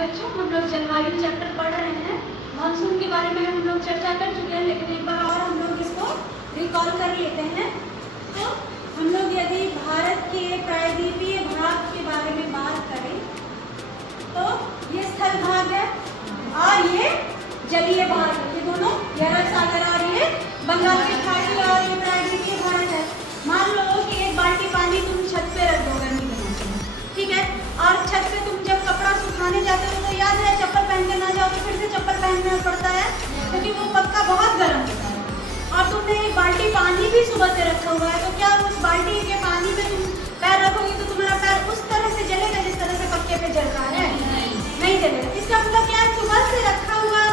बच्चों, हम लोग जलवायु चैप्टर पढ़ रहे हैं। मानसून के बारे में हम लोग चर्चा कर चुके हैं, लेकिन एक बार और हम लोग इसको रिकॉल कर लेते हैं। तो हम लोग यदि भारत के प्रायद्वीपीय भाग के बारे में बात करें तो ये स्थल भाग है और ये जलीय भाग है। ये दोनों अरब सागर और ये बंगाल की खाड़ी और ये प्रायद्वीपीय भारत है। मान लो कि एक बाल्टी पानी तुम छत पे रख दो गर्मी के मौसम में, ठीक है, और छत पे तुम जब कपड़ा सुखाने जाते हो तो याद है चप्पल पहन के ना जाओ तो फिर से चप्पल पहनना पड़ता है, क्योंकि वो पक्का बहुत गर्म होता है। और तुमने एक बाल्टी पानी भी सुबह से रखा हुआ है, तो क्या उस बाल्टी के पानी में तुम पैर रखोगे तो तुम्हारा पैर उस तरह से जलेगा जिस तरह से पक्के पे जल रहा है? नहीं जलेगा। इसका मतलब क्या है, सुबह से रखा हुआ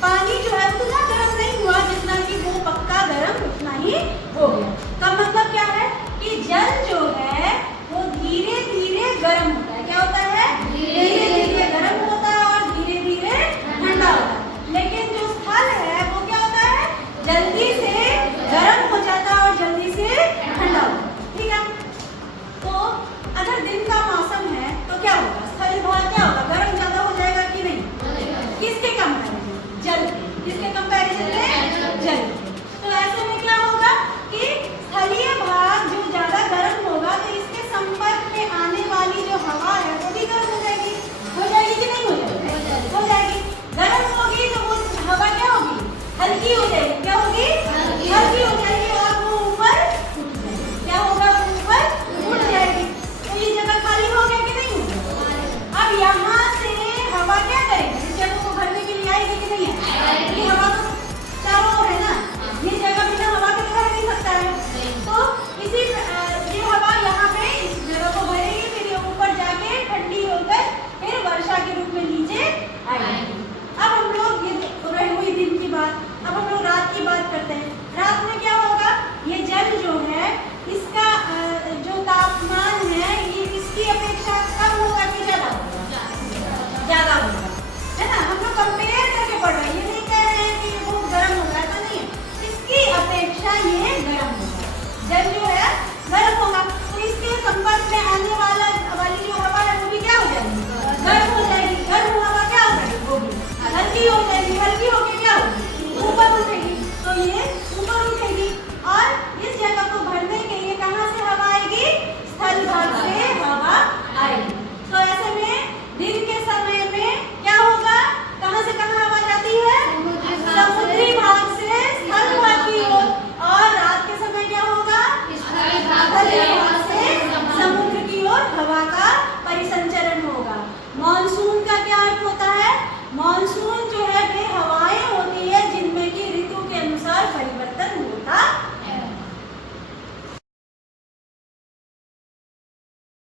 पानी जो है उतना गर्म नहीं हुआ जितना कि वो पक्का गर्म उतना ही हो गया। का मतलब क्या है कि जल जो है वो धीरे धीरे गर्म होता है। क्या होता है? धीरे धीरे गर्म होता है और धीरे धीरे ठंडा होता है। लेकिन जो स्थल है वो क्या होता है, जल्दी से गर्म हो जाता है और जल्दी से ठंडा होता है, ठीक है। तो अगर दिन का मौसम है तो क्या होगा, स्थल भाग क्या होगा, गर्म ज्यादा हो जाएगा कि नहीं? किसके कंपैरिजन? जल। किसके कंपैरिजन में? जल। तो ऐसे में क्या होगा कि स्थलीय भाग जो ज्यादा गर्म होगा तो इसके संपर्क में आने वाली जो हवा है वो भी गर्म हो जाएगी। हो जाएगी कि नहीं हो जाएगी? हो जाएगी। गर्म होगी तो वो हवा क्या होगी, हल्की हो जाएगी। क्या होगी? हल्की हो जाएगी और वो ऊपर उठ जाएगी। क्या होगा, वो ऊपर उठ जाएगी। तो ये जगह खाली हो गया कि नहीं होगा? अब यहाँ से हवा क्या करेगी, इस जगह को भरने के लिए आएगी कि नहीं आएगी? हवा